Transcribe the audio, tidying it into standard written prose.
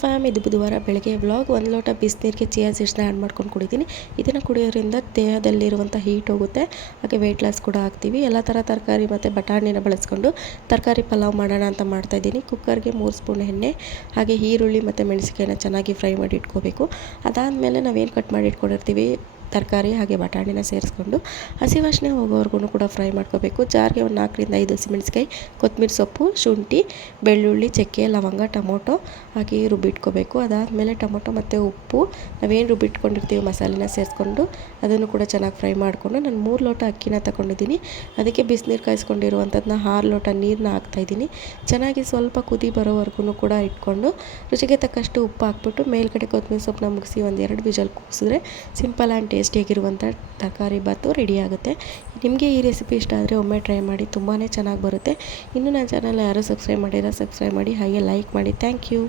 Fam ಇದು ಬುಧವಾರ ಬೆಳಗ್ಗೆ ವ್ಲಾಗ್. 1 ಲೋಟ ಬಿಸಿನೀರಿಗೆ ಚಿಯಾ ಸೀಡ್ಸ್ನ ಆ್ಯಡ್ ಮಾಡ್ಕೊಂಡು ಕುಡಿತೀನಿ. ಇದನ್ನು ಕುಡಿಯೋದ್ರಿಂದ ದೇಹದಲ್ಲಿರುವಂಥ ಹೀಟ್ ಹೋಗುತ್ತೆ, ಹಾಗೆ ವೆಯ್ಟ್ ಲಾಸ್ ಕೂಡ ಆಗ್ತೀವಿ. ಎಲ್ಲ ಥರ ತರಕಾರಿ ಮತ್ತು ಬಟಾಣಿನ ಬಳಸ್ಕೊಂಡು ತರಕಾರಿ ಪಲಾವ್ ಮಾಡೋಣ ಅಂತ ಮಾಡ್ತಾಯಿದ್ದೀನಿ. ಕುಕ್ಕರ್ಗೆ 3 ಸ್ಪೂನ್ ಎಣ್ಣೆ, ಹಾಗೆ ಈರುಳ್ಳಿ ಮತ್ತು ಮೆಣಸಿನಕಾಯಿನ ಚೆನ್ನಾಗಿ ಫ್ರೈ ಮಾಡಿ ಇಟ್ಕೋಬೇಕು. ಅದಾದಮೇಲೆ ನಾವೇನು ಕಟ್ ಮಾಡಿ ಇಟ್ಕೊಂಡಿರ್ತೀವಿ ತರಕಾರಿ ಹಾಗೆ ಬಟಾಣಿನ ಸೇರಿಸ್ಕೊಂಡು ಹಸಿ ವಾಸನೆ ಹೋಗೋವರೆಗೂ ಕೂಡ ಫ್ರೈ ಮಾಡ್ಕೋಬೇಕು. ಜಾರ್ಗೆ ಒಂದು 4 ರಿಂದ 5 ಹಸಿಮೆಣಸಿಕಾಯಿ, ಕೊತ್ತಂಬರಿ ಸೊಪ್ಪು, ಶುಂಠಿ, ಬೆಳ್ಳುಳ್ಳಿ, ಚಕ್ಕೆ, ಲವಂಗ, ಟೊಮೊಟೊ ಹಾಕಿ ರುಬ್ಬಿಟ್ಕೋಬೇಕು. ಅದಾದಮೇಲೆ ಟೊಮೊಟೊ ಮತ್ತು ಉಪ್ಪು, ನಾವೇನು ರುಬ್ಬಿಟ್ಕೊಂಡಿರ್ತೀವಿ ಮಸಾಲೆನ ಸೇರಿಸ್ಕೊಂಡು ಅದನ್ನು ಕೂಡ ಚೆನ್ನಾಗಿ ಫ್ರೈ ಮಾಡಿಕೊಂಡು ನಾನು 3 ಲೋಟ ಅಕ್ಕಿನ ತಗೊಂಡಿದ್ದೀನಿ. ಅದಕ್ಕೆ ಬಿಸಿನೀರು ಕಾಯಿಸ್ಕೊಂಡಿರುವಂಥದ್ದನ್ನ 6 ಲೋಟ ನೀರನ್ನ ಹಾಕ್ತಾಯಿದ್ದೀನಿ. ಚೆನ್ನಾಗಿ ಸ್ವಲ್ಪ ಕುದಿ ಬರೋವರೆಗೂ ಕೂಡ ಇಟ್ಕೊಂಡು ರುಚಿಗೆ ತಕ್ಕಷ್ಟು ಉಪ್ಪು ಹಾಕ್ಬಿಟ್ಟು ಮೇಲ್ಗಡೆ ಕೊತ್ತಂಬರಿ ಸೊಪ್ಪನ್ನ ಮುಗಿಸಿ 1-2 ವಿಜಲ್ ಕೂಗಿಸಿದ್ರೆ ಸಿಂಪಲ್ ಆ್ಯಂಡ್ ಟೇಸ್ಟಿಯಾಗಿರುವಂಥ ತರಕಾರಿ ಬಾತು ರೆಡಿ ಆಗುತ್ತೆ. ನಿಮಗೆ ಈ ರೆಸಿಪಿ ಇಷ್ಟ ಆದರೆ ಒಮ್ಮೆ ಟ್ರೈ ಮಾಡಿ, ತುಂಬಾ ಚೆನ್ನಾಗಿ ಬರುತ್ತೆ. ಇನ್ನೂ ನನ್ನ ಚಾನಲ್ನ ಯಾರೂ ಸಬ್ಸ್ಕ್ರೈಬ್ ಮಾಡಿಲ್ಲ, ಸಬ್ಸ್ಕ್ರೈಬ್ ಮಾಡಿ, ಹಾಗೆ ಲೈಕ್ ಮಾಡಿ. Thank you.